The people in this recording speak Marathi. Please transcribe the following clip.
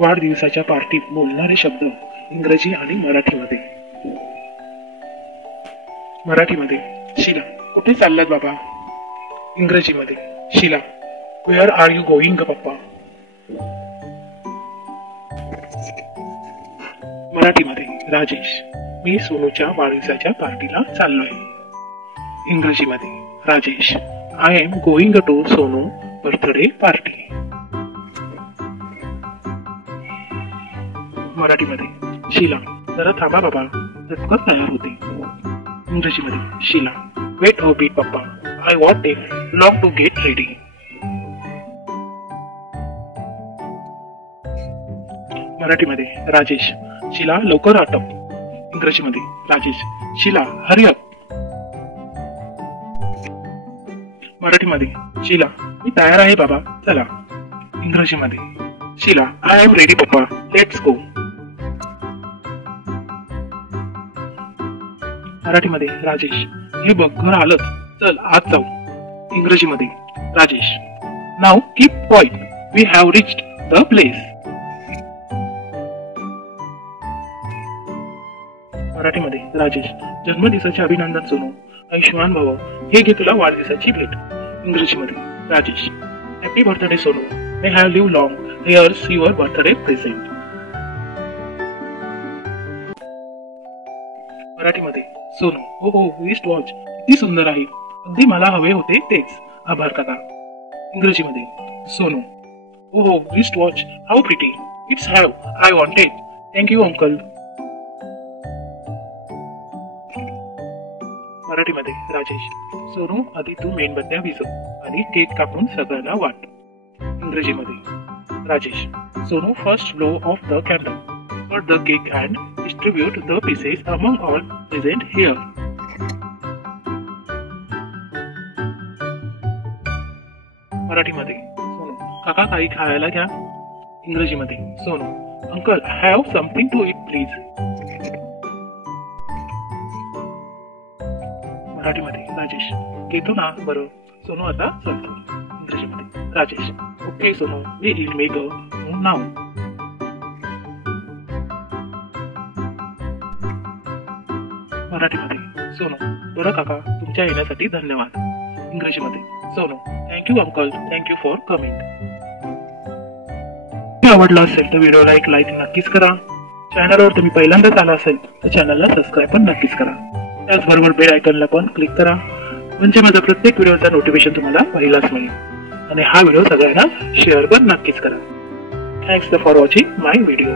वाढदिवसाच्या पार्टीत बोलणारे शब्द इंग्रजी आणि मराठीमध्ये. मराठीमध्ये शीला, कुठे चाललात बाबा? इंग्रजीमध्ये Sheela, where are you going papa? मराठीमध्ये राजेश, मी सोनूच्या वाढदिवसाच्या पार्टीला चाललोय. इंग्रजीमध्ये Rajesh, I am going to Sonu birthday party. मराठीमध्ये शीला, जरा थांबा बाबा, लवकर तयार होते. इंग्रजीमध्ये Sheela, wait a bit papa, I want take long to get ready. मराठीमध्ये राजेश, शीला लवकर आटप. इंग्रजीमध्ये राजेश, शीला हरी अप. मराठीमध्ये शीला, मी तयार आहे बाबा, चला. इंग्रजीमध्ये शीला, आय एम रेडी पप्पा, लेट्स गो. मराठीमध्ये राजेश, हे बघ घर आलंच, चल आत जाऊ. इंग्रजीमध्ये राजेश, नाव keep quiet, we have reached the place. मराठीमध्ये राजेश, जन्मदिवसाचे अभिनंदन सोनू, आयुष्मान भव, हे घे तुला वाढदिवसाची भेट. इंग्रजीमध्ये Rajesh, happy birthday Sonu, may have live long, here's your birthday present. मराठीमध्ये सोनू, हो हो, रिस्ट वॉच किती सुंदर आहे, अगदी मला हवे होते तेच, आभार काका. इंग्रजीमध्ये सोनू, हो हो, wrist watch how pretty, it's have I wanted, thank you uncle. मराठीमध्ये राजेश, सोनू आधी तू मेणबत्त्या विझव आणि केक कापून सगळ्यांना वाट. इंग्रजीमध्ये Rajesh, Sonu first blow of the candle, cut the cake and distribute the pieces among all present here. मराठीमध्ये सोनू, काका काही खायला घ्या. इंग्रजीमध्ये Sonu, uncle have something to eat please. मराठीमध्ये राजेश, घेतो ना बरं सोनू, आता चलतो. इंग्रजीमध्ये Rajesh, okay Sonu, we will make a move now. मराठीमध्ये सोनू, बरं काका, तुमच्या येण्यासाठी धन्यवाद. इंग्रजीमध्ये Sonu, thank you uncle, thank you for coming. आवडला असेल तर व्हिडिओला एक लाईक नक्कीच करा. चॅनलवर तुम्ही पहिल्यांदाच आला असेल तर चॅनलला सबस्क्राईब पण नक्कीच करा. त्याचबरोबर बेल आयकॉनला पण क्लिक करा, म्हणजे माझा प्रत्येक व्हिडिओचा नोटिफिकेशन तुम्हाला पहिलाच मिळेल. आणि हा व्हिडिओ सगळ्यांना शेअर पण नक्कीच करा. Thanks for watching my video.